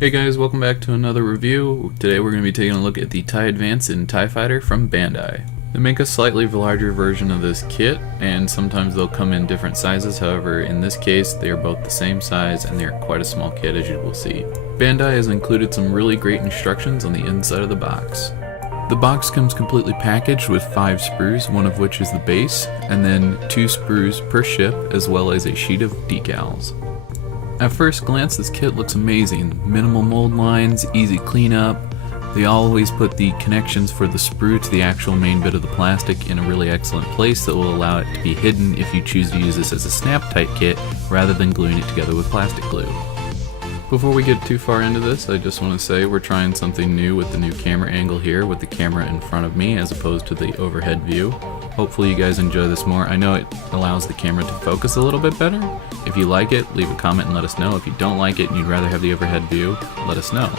Hey guys, welcome back to another review. Today we're going to be taking a look at the TIE Advance in TIE Fighter from Bandai. They make a slightly larger version of this kit, and sometimes they'll come in different sizes. However, in this case, they are both the same size and they are quite a small kit, as you will see. Bandai has included some really great instructions on the inside of the box. The box comes completely packaged with 5 sprues, one of which is the base, and then 2 sprues per ship, as well as a sheet of decals. At first glance, this kit looks amazing. Minimal mold lines, easy cleanup. They always put the connections for the sprue to the actual main bit of the plastic in a really excellent place that will allow it to be hidden if you choose to use this as a snap-tight kit rather than gluing it together with plastic glue. Before we get too far into this, I just want to say we're trying something new with the new camera angle here, with the camera in front of me as opposed to the overhead view. Hopefully you guys enjoy this more. I know it allows the camera to focus a little bit better. If you like it, leave a comment and let us know. If you don't like it and you'd rather have the overhead view, let us know.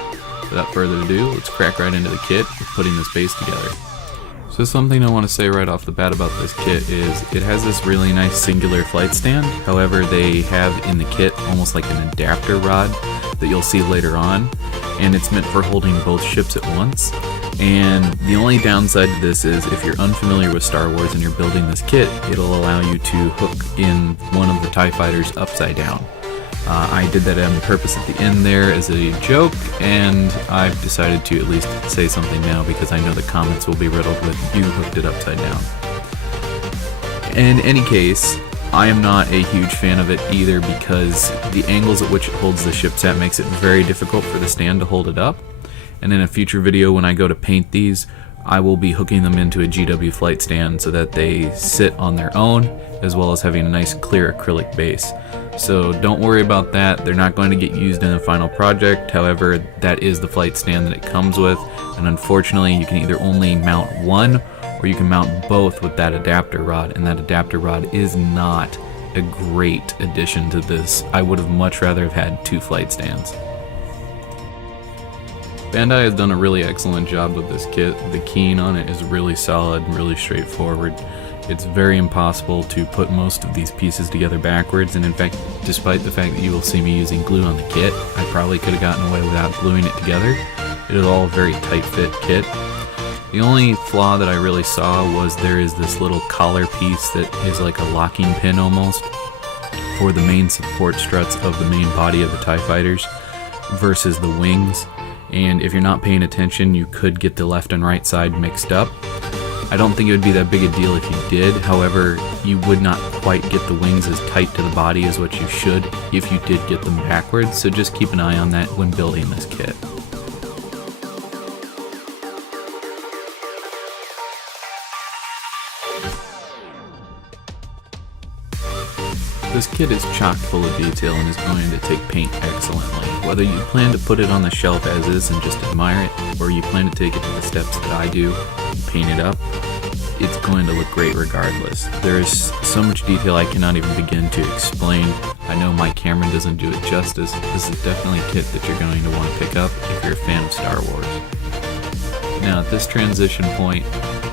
Without further ado, let's crack right into the kit with putting this base together. So something I want to say right off the bat about this kit is it has this really nice singular flight stand. However, they have in the kit almost like an adapter rod that you'll see later on, and it's meant for holding both ships at once. And the only downside to this is if you're unfamiliar with Star Wars and you're building this kit, it'll allow you to hook in one of the TIE fighters upside down. I did that on purpose at the end there as a joke, and I've decided to at least say something now because I know the comments will be riddled with you hooked it upside down. In any case, I am not a huge fan of it either because the angles at which it holds the ships at makes it very difficult for the stand to hold it up. And in a future video when I go to paint these, I will be hooking them into a GW flight stand so that they sit on their own, as well as having a nice clear acrylic base. So don't worry about that, they're not going to get used in the final project. However, that is the flight stand that it comes with, and unfortunately you can either only mount one or you can mount both with that adapter rod, and that adapter rod is not a great addition to this. I would have much rather have had 2 flight stands. Bandai has done a really excellent job with this kit. The keying on it is really solid and really straightforward. It's very impossible to put most of these pieces together backwards, and in fact, despite the fact that you will see me using glue on the kit, I probably could have gotten away without gluing it together. It is all a very tight fit kit. The only flaw that I really saw was there is this little collar piece that is like a locking pin almost for the main support struts of the main body of the TIE fighters versus the wings. And if you're not paying attention, you could get the left and right side mixed up. I don't think it would be that big a deal if you did. However, you would not quite get the wings as tight to the body as what you should if you did get them backwards, so just keep an eye on that when building this kit. This kit is chock full of detail and is going to take paint excellently. Whether you plan to put it on the shelf as is and just admire it, or you plan to take it to the steps that I do and paint it up, it's going to look great regardless. There is so much detail I cannot even begin to explain. I know my camera doesn't do it justice. This is definitely a kit that you're going to want to pick up if you're a fan of Star Wars. Now at this transition point,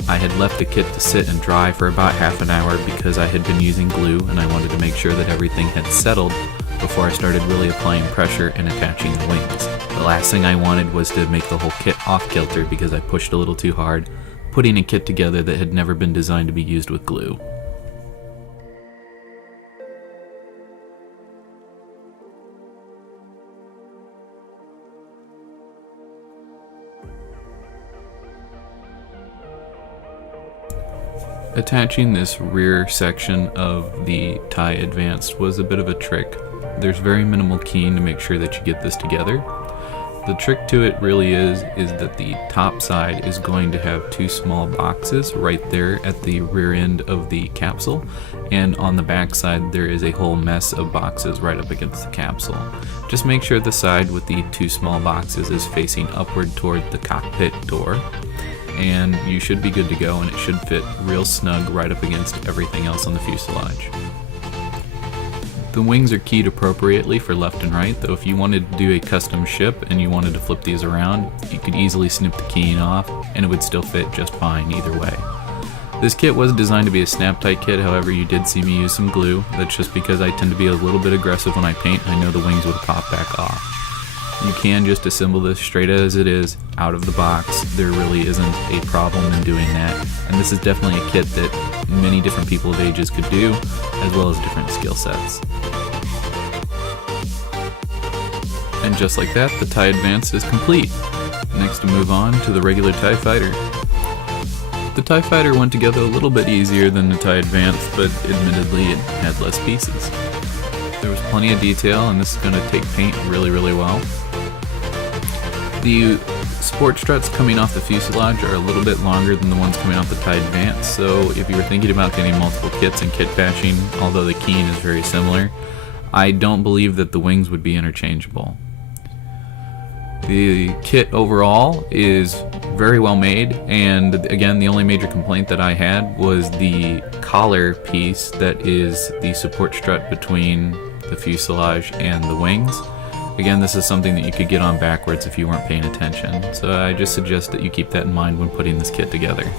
I had left the kit to sit and dry for about half an hour because I had been using glue and I wanted to make sure that everything had settled before I started really applying pressure and attaching the wings. The last thing I wanted was to make the whole kit off kilter because I pushed a little too hard, putting a kit together that had never been designed to be used with glue. Attaching this rear section of the TIE Advanced was a bit of a trick. There's very minimal keying to make sure that you get this together. The trick to it really is that the top side is going to have 2 small boxes right there at the rear end of the capsule, and on the back side there is a whole mess of boxes right up against the capsule. Just make sure the side with the 2 small boxes is facing upward toward the cockpit door, and you should be good to go, and it should fit real snug right up against everything else on the fuselage. The wings are keyed appropriately for left and right, though if you wanted to do a custom ship and you wanted to flip these around, you could easily snip the keying off and it would still fit just fine either way. This kit was designed to be a snap-tight kit, however you did see me use some glue. That's just because I tend to be a little bit aggressive when I paint and I know the wings would pop back off. You can just assemble this straight as it is, out of the box. There really isn't a problem in doing that. And this is definitely a kit that many different people of ages could do, as well as different skill sets. And just like that, the TIE Advance is complete. Next to move on to the regular TIE Fighter. The TIE Fighter went together a little bit easier than the TIE Advance, but admittedly it had less pieces. There was plenty of detail, and this is going to take paint really, really well. The support struts coming off the fuselage are a little bit longer than the ones coming off the TIE Advance, so if you were thinking about getting multiple kits and kit bashing, although the keying is very similar, I don't believe that the wings would be interchangeable. The kit overall is very well made, and again, the only major complaint that I had was the collar piece that is the support strut between the fuselage and the wings. Again, this is something that you could get on backwards if you weren't paying attention, so I just suggest that you keep that in mind when putting this kit together.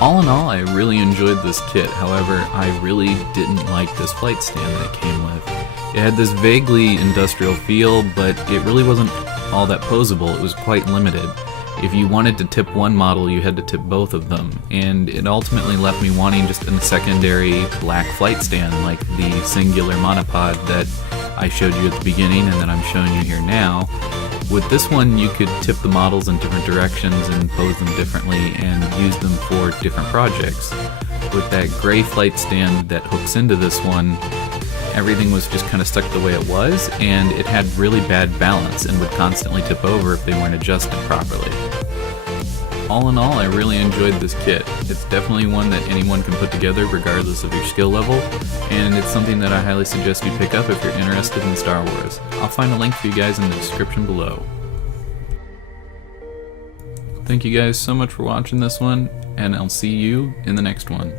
All in all, I really enjoyed this kit. However, I really didn't like this flight stand that it came with. It had this vaguely industrial feel, but it really wasn't all that posable. It was quite limited. If you wanted to tip one model, you had to tip both of them, and it ultimately left me wanting just a secondary black flight stand like the singular monopod that I showed you at the beginning and that I'm showing you here now. With this one, you could tip the models in different directions and pose them differently and use them for different projects. With that gray flight stand that hooks into this one, everything was just kind of stuck the way it was, and it had really bad balance and would constantly tip over if they weren't adjusted properly. All in all, I really enjoyed this kit. It's definitely one that anyone can put together regardless of your skill level, and it's something that I highly suggest you pick up if you're interested in Star Wars. I'll find a link for you guys in the description below. Thank you guys so much for watching this one, and I'll see you in the next one.